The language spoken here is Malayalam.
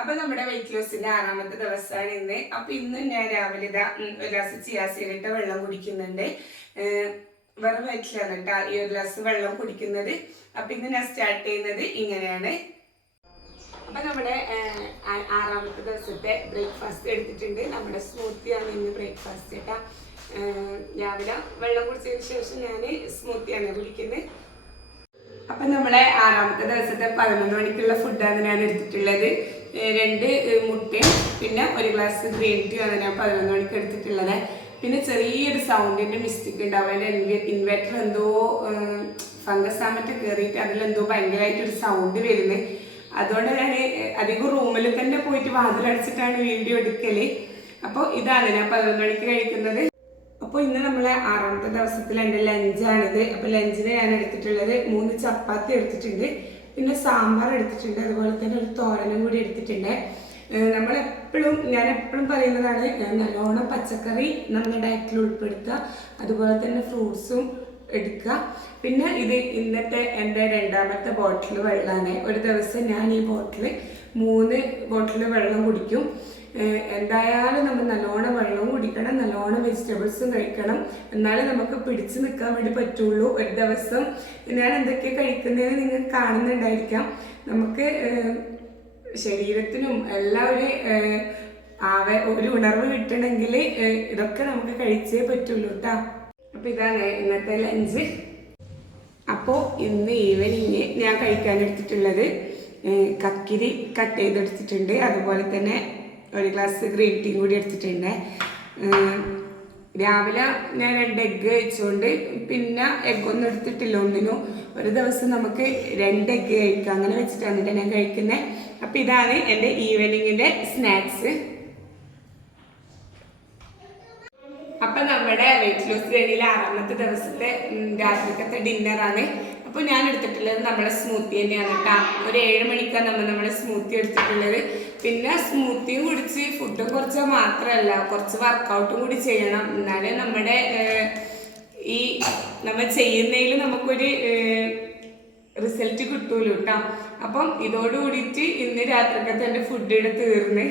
അപ്പൊ നമ്മുടെ വെയിറ്റ് ലോസിന്റെ 6ാമത്തെ ദിവസമാണ് ഇന്ന്. അപ്പൊ ഇന്ന് ഞാൻ രാവിലെ ഇതാ ഒരു ഗ്ലാസ് ചിയാസീഡിട്ട വെള്ളം കുടിക്കുന്നുണ്ട്. വെറും വയറ്റിലാണ് കേട്ടോ ഈ ഒരു ഗ്ലാസ് വെള്ളം കുടിക്കുന്നത്. അപ്പൊ ഇന്ന് ഞാൻ സ്റ്റാർട്ട് ചെയ്യുന്നത് ഇങ്ങനെയാണ്. അപ്പൊ നമ്മുടെ 6ാമത്തെ ദിവസത്തെ ബ്രേക്ക്ഫാസ്റ്റ് എടുത്തിട്ടുണ്ട്. നമ്മുടെ സ്മൂത്തിയാണ് ഇന്ന് ബ്രേക്ക്ഫാസ്റ്റ് കേട്ടാ. രാവിലെ വെള്ളം കുടിച്ചതിന് ശേഷം ഞാൻ സ്മൂത്തിയാണ് കുടിക്കുന്നത്. അപ്പൊ നമ്മളെ 6ാമത്തെ ദിവസത്തെ 11 മണിക്കുള്ള ഫുഡാണ് ഞാൻ എടുത്തിട്ടുള്ളത്. 2 മുട്ടയും പിന്നെ ഒരു ഗ്ലാസ് ഗ്രീൻ ടീ ആണ് ഞാൻ 11 മണിക്ക് എടുത്തിട്ടുള്ളത്. പിന്നെ ചെറിയൊരു സൗണ്ടിന്റെ മിസ്റ്റേക്ക് ഉണ്ടാവും. അതിൻ്റെ ഇൻവെർട്ടർ എന്തോ ഫംഗസ് ആമറ്റ് കയറിയിട്ട് അതിലെന്തോ ഭയങ്കരമായിട്ടൊരു സൗണ്ട് വരുന്നത്. അതുകൊണ്ട് ഞാൻ അധികം റൂമിൽ തന്നെ പോയിട്ട് വാതിലടച്ചിട്ടാണ് വീഡിയോ എടുക്കല്. അപ്പോൾ ഇതാണ് ഞാൻ 11 മണിക്ക് കഴിക്കുന്നത്. അപ്പോൾ ഇന്ന് നമ്മളെ 6ാമത്തെ ദിവസത്തിൽ എൻ്റെ ലഞ്ചാണിത്. അപ്പോൾ ലഞ്ചിന് ഞാൻ എടുത്തിട്ടുള്ളത് 3 ചപ്പാത്തി എടുത്തിട്ടുണ്ട്, പിന്നെ സാമ്പാർ എടുത്തിട്ടുണ്ട്, അതുപോലെ തന്നെ ഒരു തോരനും കൂടി എടുത്തിട്ടുണ്ട്. ഞാൻ എപ്പോഴും പറയുന്നതാണ്, നല്ലോണം പച്ചക്കറി നമ്മുടെ ഡയറ്റിൽ ഉൾപ്പെടുത്തുക, അതുപോലെ തന്നെ ഫ്രൂട്ട്സും എടുക്കുക. പിന്നെ ഇത് ഇന്നത്തെ എൻ്റെ 2ാമത്തെ ബോട്ടിൽ വെള്ളമാണ്. ഒരു ദിവസം ഞാൻ ഈ 3 ബോട്ടിൽ വെള്ളം കുടിക്കും. എന്തായാലും നമ്മൾ നല്ലോണം വെള്ളവും കുടിക്കണം, നല്ലോണം വെജിറ്റബിൾസും കഴിക്കണം, എന്നാലും നമുക്ക് പിടിച്ചു നിൽക്കാൻ വേണ്ടി പറ്റുള്ളൂ. ഒരു ദിവസം ഞാൻ എന്തൊക്കെയാണ് കഴിക്കുന്നതെന്ന് നിങ്ങൾ കാണുന്നുണ്ടായിരിക്കാം. നമുക്ക് ശരീരത്തിനും എല്ലാം ഒരു ഉണർവ് കിട്ടണമെങ്കിൽ ഇതൊക്കെ നമുക്ക് കഴിച്ചേ പറ്റുള്ളൂ കേട്ടോ. അപ്പോൾ ഇതാണ് ഇന്നത്തെ ലഞ്ച്. അപ്പോൾ ഇന്ന് ഈവനിങ് ഞാൻ കഴിക്കാൻ എടുത്തിട്ടുള്ളത് കക്കിരി കട്ട് ചെയ്തെടുത്തിട്ടുണ്ട്, അതുപോലെ തന്നെ ഒരു ഗ്ലാസ് ഗ്രീൻ ടീ കൂടി എടുത്തിട്ടുണ്ട്. രാവിലെ ഞാൻ 2 എഗ്ഗ് കഴിച്ചുകൊണ്ട് പിന്നെ എഗ്ഗൊന്നും എടുത്തിട്ടില്ല ഒന്നിനും. ഒരു ദിവസം നമുക്ക് 2 എഗ്ഗ് കഴിക്കാം, അങ്ങനെ വെച്ചിട്ടാണ് ഞാൻ കഴിക്കുന്നത്. അപ്പം ഇതാണ് എൻ്റെ ഈവനിങ്ങിൻ്റെ സ്നാക്സ്. അപ്പം നമ്മുടെ വെയിറ്റ് ലോസ് ജേണിയിൽ 6ാമത്തെ ദിവസത്തെ രാത്രിക്കത്തെ ഡിന്നറാണ്. അപ്പോൾ ഞാൻ എടുത്തിട്ടുള്ളത് നമ്മളെ സ്മൂത്തി തന്നെയാണ് കേട്ടോ. ഒരു 7 മണിക്കാണ് നമ്മളെ സ്മൂത്തി എടുത്തിട്ടുള്ളത്. പിന്നെ സ്മൂത്തിയും കുടിച്ച് ഫുഡും കുറച്ച് മാത്രമല്ല, കുറച്ച് വർക്കൗട്ടും കൂടി ചെയ്യണം, എന്നാലേ നമ്മുടെ നമ്മൾ ചെയ്യുന്നതിൽ നമുക്കൊരു റിസൾട്ട് കിട്ടൂല്ലോ കേട്ടോ. അപ്പം ഇതോടുകൂടിയിട്ട് ഇന്ന് രാത്രിക്കത്തെ എൻ്റെ ഫുഡ് ഇവിടെ തീർന്ന്.